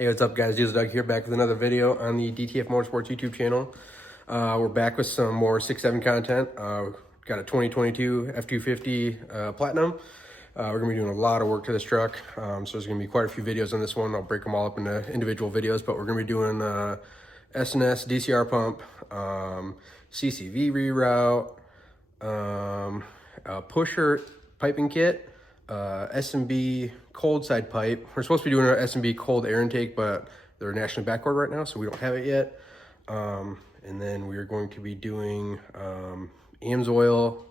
Hey, what's up guys? Doug here, back with another video on the DTF Motorsports YouTube channel. We're back with some more 6.7 content. Got a 2022 F250 Platinum. We're gonna be doing a lot of work to this truck. So there's gonna be quite a few videos on this one. I'll break them all up into individual videos, but we're gonna be doing S&S DCR pump, CCV reroute, a pusher piping kit, S&B cold side pipe. We're supposed to be doing our S&B cold air intake, but they're nationally backordered right now, so we don't have it yet. And then we're going to be doing AMSOIL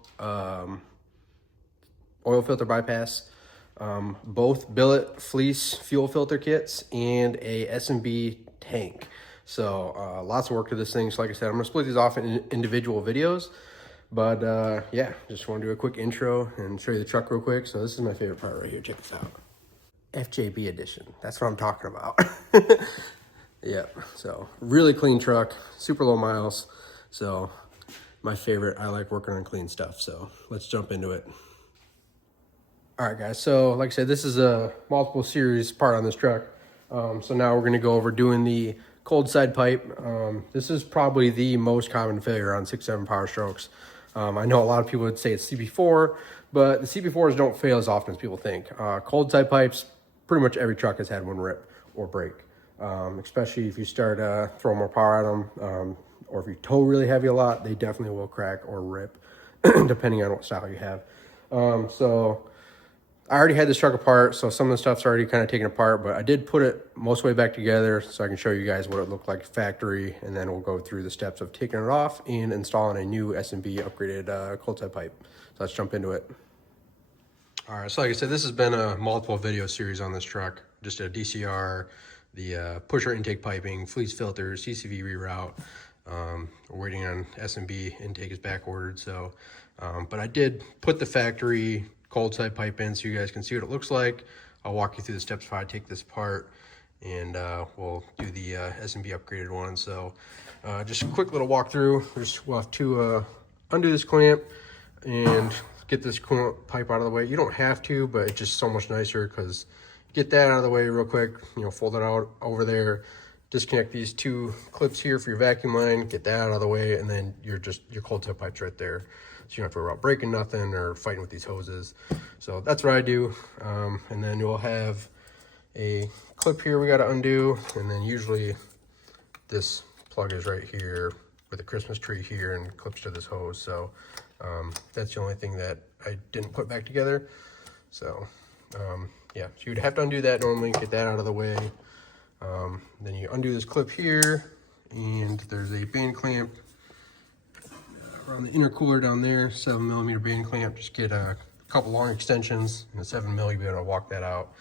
oil filter bypass, both billet fleece fuel filter kits, and a S&B tank. So lots of work to this thing. So like I said, I'm gonna split these off in individual videos. But yeah, just want to do a quick intro and show you the truck real quick. So this is my favorite part right here. Check this out. FJB edition. That's what I'm talking about. Yeah, so really clean truck, super low miles. So my favorite, I like working on clean stuff. So let's jump into it. All right, guys. So like I said, this is a multiple series part on this truck. So now we're going to go over doing the cold side pipe. This is probably the most common failure on 6.7 Powerstrokes. I know a lot of people would say it's CP4, but the CP4s don't fail as often as people think. Cold side pipes, pretty much every truck has had one rip or break, especially if you start throwing more power at them, or if you tow really heavy a lot, they definitely will crack or rip, depending on what style you have. So I already had this truck apart, so some of the stuff's already kind of taken apart, but I did put it most way back together so I can show you guys what it looked like factory, and then we'll go through the steps of taking it off and installing a new S&B upgraded cold side pipe. So let's jump into it. All right, so like I said, this has been a multiple video series on this truck. Just a DCR, the pusher intake piping, fleece filters, CCV reroute. We're waiting on S&B intake is back ordered, so but I did put the factory cold side pipe in so you guys can see what it looks like. I'll walk you through the steps before I take this apart, and we'll do the S&B upgraded one. So just a quick little walkthrough. We'll have to undo this clamp and get this coolant pipe out of the way. You don't have to, but it's just so much nicer because get that out of the way real quick. You know, fold it out over there. Disconnect these two clips here for your vacuum line. Get that out of the way, and then your cold side pipe's right there. So you don't have to worry about breaking nothing or fighting with these hoses. So that's what I do. And then you'll have a clip here we got to undo. And then usually this plug is right here with a Christmas tree here and clips to this hose. So that's the only thing that I didn't put back together. So yeah, so you'd have to undo that normally, get that out of the way. Then you undo this clip here, and there's a band clamp around the intercooler down there, 7mm band clamp. Just get a couple long extensions and a 7mm, you'll be able to walk that out.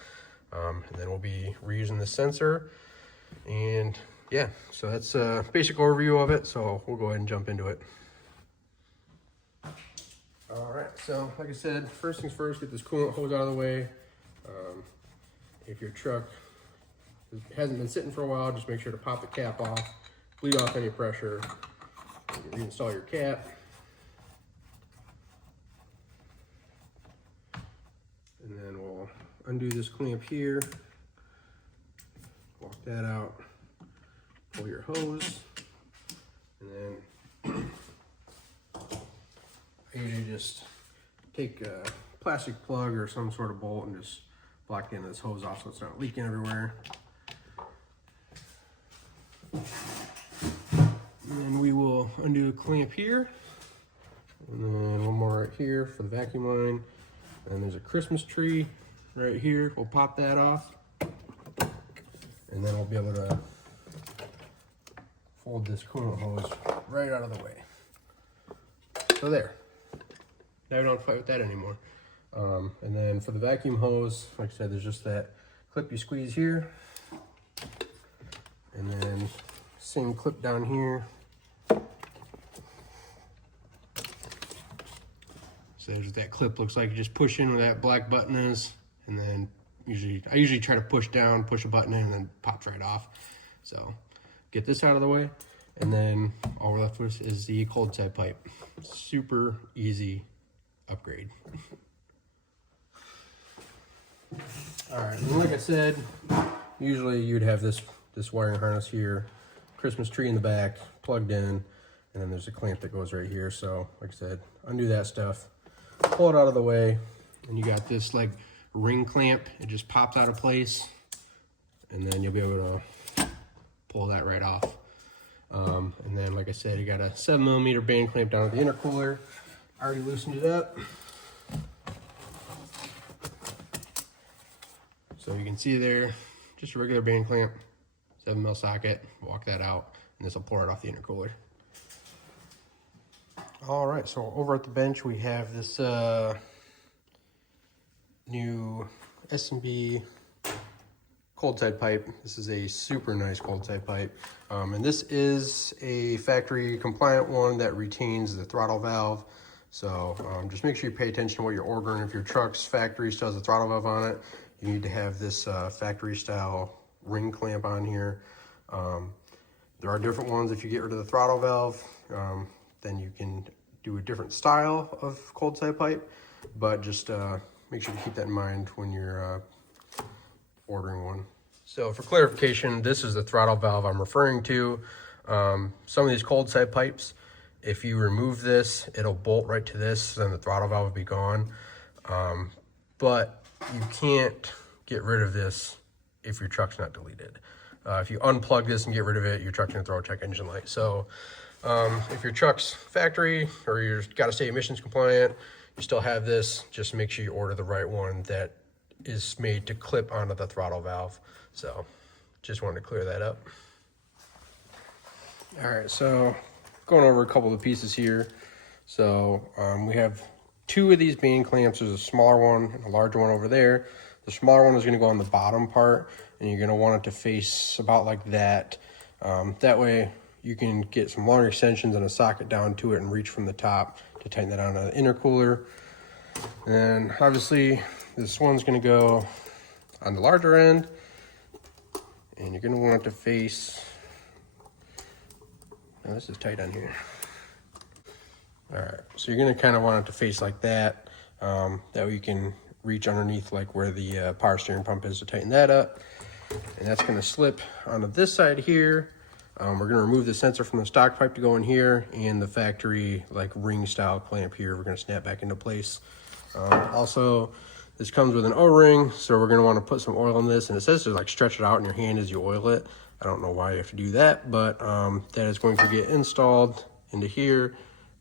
And then we'll be reusing the sensor. And yeah, so that's a basic overview of it. So we'll go ahead and jump into it. All right, so like I said, first things first, get this coolant hose out of the way. If your truck hasn't been sitting for a while, just make sure to pop the cap off, bleed off any pressure. Reinstall your cap. And then we'll undo this clamp here, walk that out, pull your hose, and then I usually just take a plastic plug or some sort of bolt and just block the end of this hose off so it's not leaking everywhere. And then we will undo the clamp here, and then one more right here for the vacuum line. And there's a Christmas tree right here. We'll pop that off, and then we'll be able to fold this coolant hose right out of the way. So there. Now we don't have to fight with that anymore. And then for the vacuum hose, like I said, there's just that clip you squeeze here, and then same clip down here. So there's that clip, looks like you just push in where that black button is, and then I usually try to push down, push a button in, and then pops right off. So get this out of the way, and then all we're left with is the cold side pipe. Super easy upgrade. All right, and like I said, usually you'd have this wiring harness here, Christmas tree in the back, plugged in, and then there's a clamp that goes right here. So like I said, undo that stuff, pull it out of the way, and you got this like ring clamp. It just pops out of place, and then you'll be able to pull that right off. And then, like I said, you got a 7mm band clamp down at the intercooler. I already loosened it up. So you can see there, just a regular band clamp, 7mm socket, walk that out, and this will pour it off the intercooler. All right, so over at the bench, we have this new S&B cold side pipe. This is a super nice cold side pipe. And this is a factory compliant one that retains the throttle valve. So just make sure you pay attention to what you're ordering. If your truck's factory still has a throttle valve on it, you need to have this factory style ring clamp on here. There are different ones. If you get rid of the throttle valve, then you can do a different style of cold side pipe, but just make sure to keep that in mind when you're ordering one. So for clarification, this is the throttle valve I'm referring to. Some of these cold side pipes, if you remove this, it'll bolt right to this, then the throttle valve will be gone. But you can't get rid of this if your truck's not deleted. If you unplug this and get rid of it, your truck's gonna throw a check engine light. So if your truck's factory or you've got to stay emissions compliant, you still have this, just make sure you order the right one that is made to clip onto the throttle valve. So just wanted to clear that up. All right, so going over a couple of the pieces here. So we have two of these band clamps. There's a smaller one and a larger one over there. The smaller one is going to go on the bottom part, and you're going to want it to face about like that. That way you can get some longer extensions and a socket down to it and reach from the top to tighten that onto the intercooler. And then obviously this one's going to go on the larger end, and you're going to want it to face, now this is tight on here. All right, so you're going to kind of want it to face like that. That way you can reach underneath like where the power steering pump is to tighten that up. And that's going to slip onto this side here. We're going to remove the sensor from the stock pipe to go in here, and the factory like ring style clamp here we're going to snap back into place. Also, this comes with an O-ring, so we're going to want to put some oil in this, and it says to like stretch it out in your hand as you oil it. I don't know why you have to do that, but that is going to get installed into here.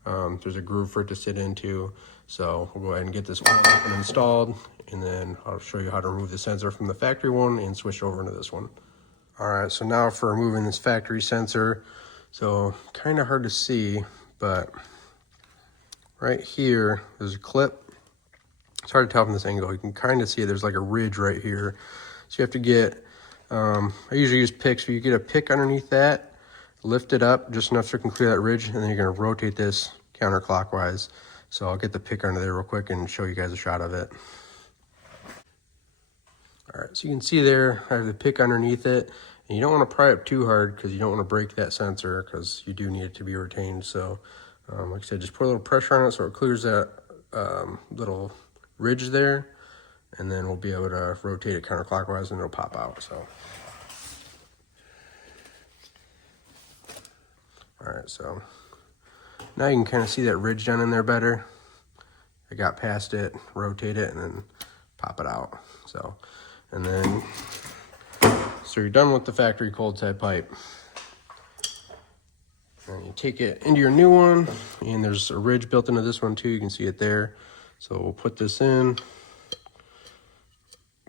There's a groove for it to sit into, so we'll go ahead and get this oil up and installed, and then I'll show you how to remove the sensor from the factory one and switch over into this one. All right, so now for removing this factory sensor. So kind of hard to see, but right here there's a clip. It's hard to tell from this angle. You can kind of see there's like a ridge right here. So you have to get, I usually use picks, but you get a pick underneath that, lift it up just enough so you can clear that ridge, and then you're gonna rotate this counterclockwise. So I'll get the pick under there real quick and show you guys a shot of it. All right, so you can see there, I have the pick underneath it, and you don't want to pry up too hard because you don't want to break that sensor, because you do need it to be retained. So like I said, just put a little pressure on it so it clears that little ridge there, and then we'll be able to rotate it counterclockwise and it'll pop out. So all right, so now you can kind of see that ridge down in there better. I got past it, rotate it, and then pop it out. So, and then, so you're done with the factory cold side pipe. And you take it into your new one, and there's a ridge built into this one too. You can see it there. So we'll put this in,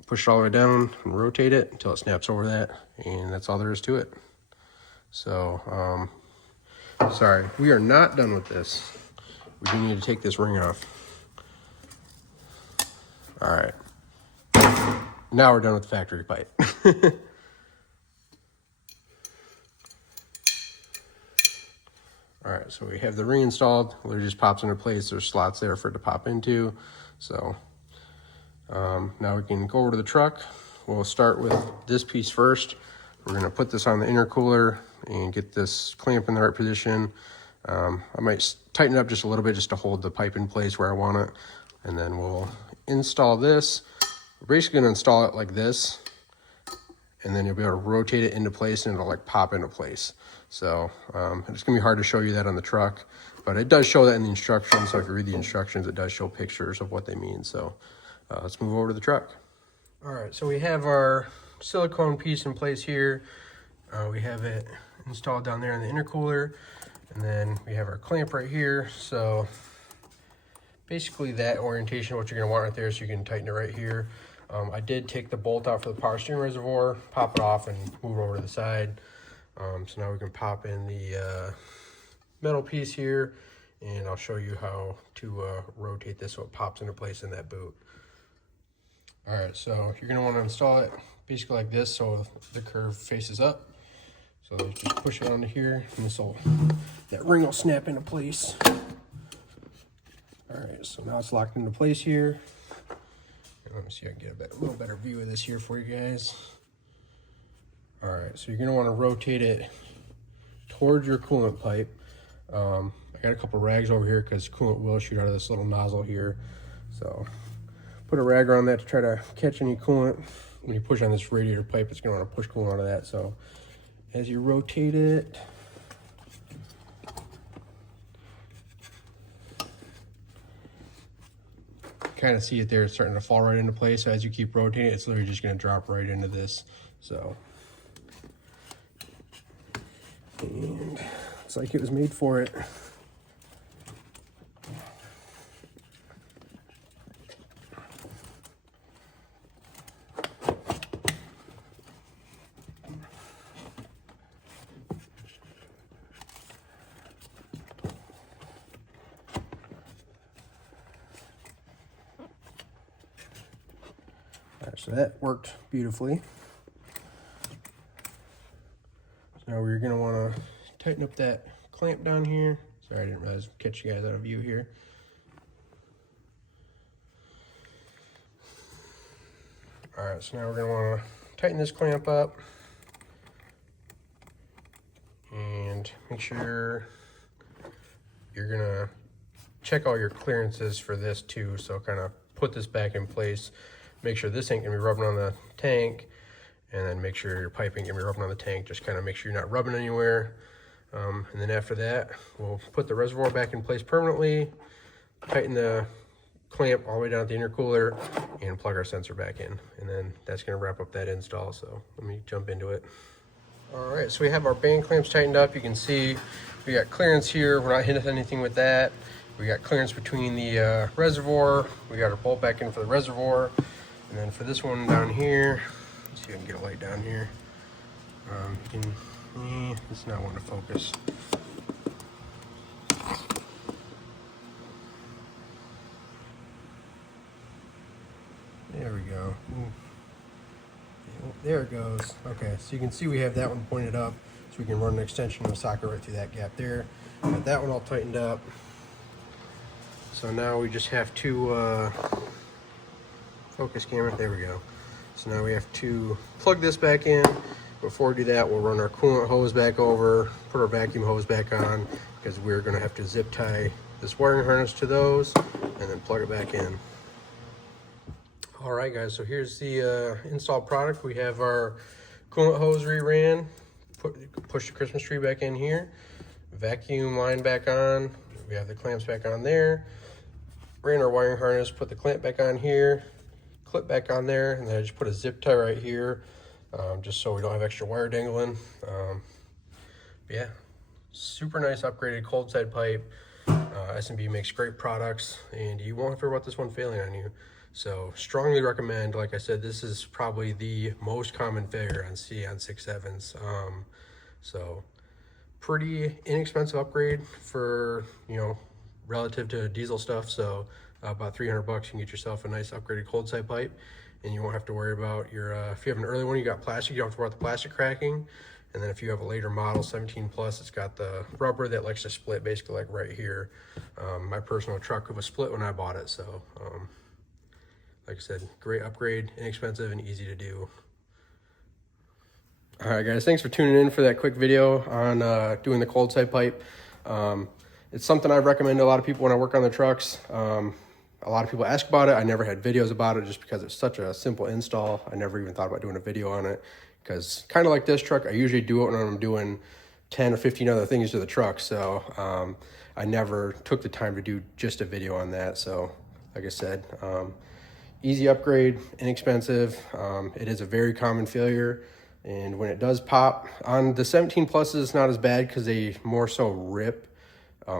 push it all the way down, and rotate it until it snaps over that, and that's all there is to it. So, sorry, we are not done with this. We do need to take this ring off. All right, now we're done with the factory pipe. All right, so we have the ring installed. It just pops into place. There's slots there for it to pop into. So now we can go over to the truck. We'll start with this piece first. We're gonna put this on the intercooler and get this clamp in the right position. I might tighten it up just a little bit just to hold the pipe in place where I want it. And then we'll install this. We're basically gonna install it like this. and then you'll be able to rotate it into place and it'll like pop into place. So it's gonna be hard to show you that on the truck, but it does show that in the instructions. So if you read the instructions, it does show pictures of what they mean. So let's move over to the truck. All right, so we have our silicone piece in place here. We have it installed down there in the intercooler, and then we have our clamp right here. So basically that orientation, what you're gonna want right there, so you can tighten it right here. I did take the bolt out for the power steering reservoir, pop it off and move it over to the side. So now we can pop in the metal piece here, and I'll show you how to rotate this so it pops into place in that boot. All right, so you're gonna wanna install it basically like this so the curve faces up. So just push it onto here, and that ring will snap into place. All right, so now it's locked into place here. And let me see if I can get a little better view of this here for you guys. All right, so you're gonna wanna rotate it towards your coolant pipe. I got a couple rags over here because coolant will shoot out of this little nozzle here. So put a rag around that to try to catch any coolant. When you push on this radiator pipe, it's gonna wanna push coolant out of that. So as you rotate it, kind of see it there, it's starting to fall right into place. So as you keep rotating it, it's literally just going to drop right into this. So, and it's like it was made for it. So that worked beautifully. So now we're going to want to tighten up that clamp down here. Sorry, I didn't realize I'd catch you guys out of view here. All right, so now we're going to want to tighten this clamp up and make sure you're going to check all your clearances for this too. So kind of put this back in place. Make sure this ain't gonna be rubbing on the tank, and then make sure your pipe ain't gonna be rubbing on the tank. Just kind of make sure you're not rubbing anywhere. And then after that, we'll put the reservoir back in place permanently, tighten the clamp all the way down at the intercooler, and plug our sensor back in. And then that's gonna wrap up that install. So let me jump into it. All right, so we have our band clamps tightened up. You can see we got clearance here. We're not hitting anything with that. We got clearance between the reservoir. We got our bolt back in for the reservoir. And then for this one down here, let's see if I can get a light down here. It's not wanting to focus. There we go. There it goes. Okay, so you can see we have that one pointed up, so we can run an extension of a socket right through that gap there. Got that one all tightened up. So now we just have to focus camera, there we go. So now we have to plug this back in. Before we do that, we'll run our coolant hose back over, put our vacuum hose back on, because we're gonna have to zip tie this wiring harness to those and then plug it back in. All right guys, so here's the installed product. We have our coolant hose reran, push the Christmas tree back in here, vacuum line back on, we have the clamps back on there, ran our wiring harness, put the clamp back on here, clip back on there, and then I just put a zip tie right here, just so we don't have extra wire dangling. Yeah, super nice upgraded cold side pipe. S&B makes great products, and you won't have to worry about this one failing on you. So strongly recommend. Like I said, this is probably the most common failure on 6.7s. So pretty inexpensive upgrade for, you know, relative to diesel stuff. So about 300 bucks, you can get yourself a nice upgraded cold side pipe, and you won't have to worry about your, if you have an early one, you got plastic, you don't have to worry about the plastic cracking. And then if you have a later model, 17 plus, it's got the rubber that likes to split basically like right here. My personal truck was split when I bought it. So like I said, great upgrade, inexpensive and easy to do. All right guys, thanks for tuning in for that quick video on doing the cold side pipe. It's something I recommend to a lot of people when I work on the trucks. A lot of people ask about it. I never had videos about it just because it's such a simple install. I never even thought about doing a video on it because kind of like this truck, I usually do it when I'm doing 10 or 15 other things to the truck. So I never took the time to do just a video on that. So like I said, easy upgrade, inexpensive. It is a very common failure. And when it does pop, on the 17 pluses, it's not as bad because they more so rip.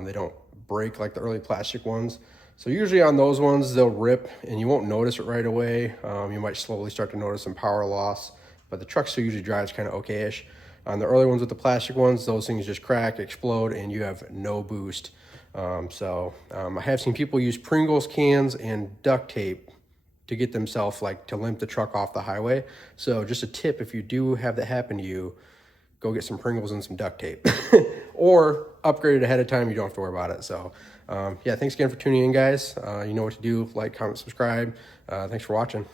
They don't break like the early plastic ones. So usually on those ones, they'll rip and you won't notice it right away. You might slowly start to notice some power loss, but the truck still usually drives kind of okay-ish. On the early ones with the plastic ones, those things just crack, explode, and you have no boost. I have seen people use Pringles cans and duct tape to get themselves like to limp the truck off the highway. So just a tip, if you do have that happen to you, go get some Pringles and some duct tape or upgrade it ahead of time. You don't have to worry about it. So yeah, thanks again for tuning in, guys. You know what to do. Like, comment, subscribe. Thanks for watching.